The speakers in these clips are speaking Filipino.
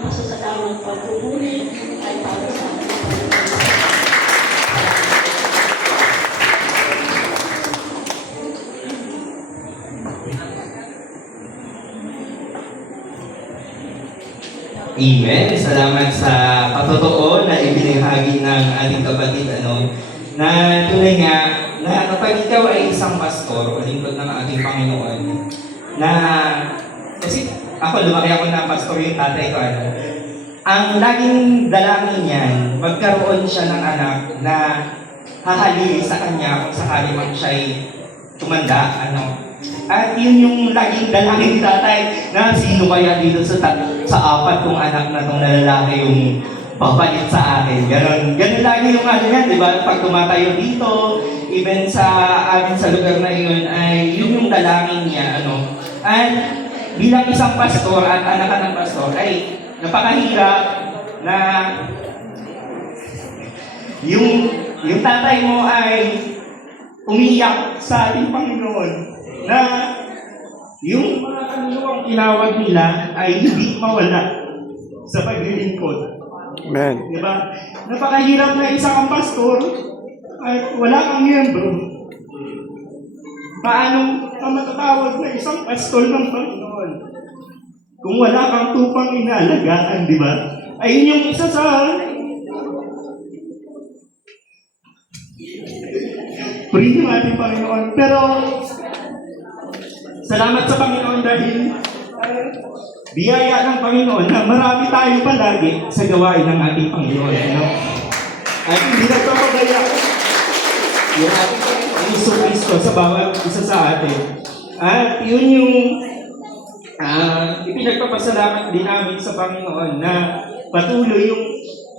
masasalamang pagpupuri ay para sa ating Amen. Salamat sa patotoo na ibinahagi ng ating kapatid, na tunay nga, na kapag ikaw ay isang pastor o lingkod ng ating Panginoon, na, kasi lumaki ako na pastor yung tatay ko, ang laging dalangin niyan, magkaroon siya ng anak na hahalili sa kanya kung sakali man siya'y tumanda, At yun yung laging dalangin ni tatay na sino kaya dito sa apat kong anak na itong lalaki yung papalit sa akin. Ganon lagi yung yan, di ba? Pag tumatayo dito, even sa amin sa lugar na yun, ay yun yung dalangin niya, At bilang isang pastor at anak ng pastor, ay napakahirap na yung tatay mo ay umiyak sa ating Panginoon na yung mga kanunuang tinawag nila ay hindi mawala sa paglilingkod. Amen. Diba? Napakahirap na isa kang pastor at wala kang miyembro. Paano ka matatawag na isang pastor ng Panginoon kung wala kang tupang inaalagaan, di ba? Ayun yung isa sa puri ng ating Panginoon. Pero salamat sa Panginoon dahil biyaya ng Panginoon na marami tayo palagi sa gawain ng ating Panginoon. At hindi nagpapagaya yung ating Panginoon Iso Cristo sa bawat isa sa atin. At yun yung ipinagpapasalamat din namin sa Panginoon na patuloy yung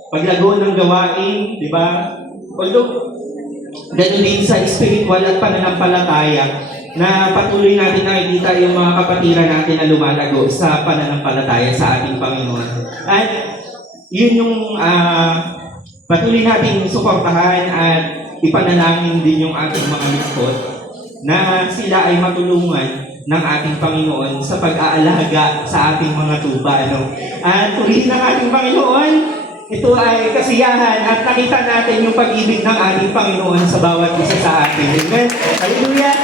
paglago ng gawain, di ba? Although, ganoon din sa spiritual at pananampalataya, na patuloy natin nakikita yung mga kapatiran natin na lumalago sa pananampalataya sa ating Panginoon. At yun yung patuloy natin suportahan at ipanalangin din yung ating mga lingkod na sila ay matulungan ng ating Panginoon sa pag-aalaga sa ating mga tuba. At purihin ng ating Panginoon, ito ay kasiyahan at nakita natin yung pag-ibig ng ating Panginoon sa bawat isa sa atin. Amen? Hallelujah!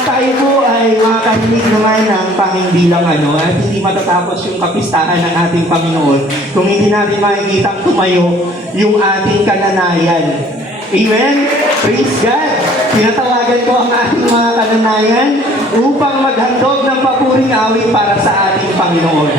Tayo po ay makakahilig naman ng pangimbilang at hindi matatapos yung kapistahan ng ating Panginoon kung hindi natin makikita tumayo yung ating kananayan. Amen? Praise God! Tinatawagan ko ang ating mga kananayan upang maghandog ng papuring awit para sa ating Panginoon.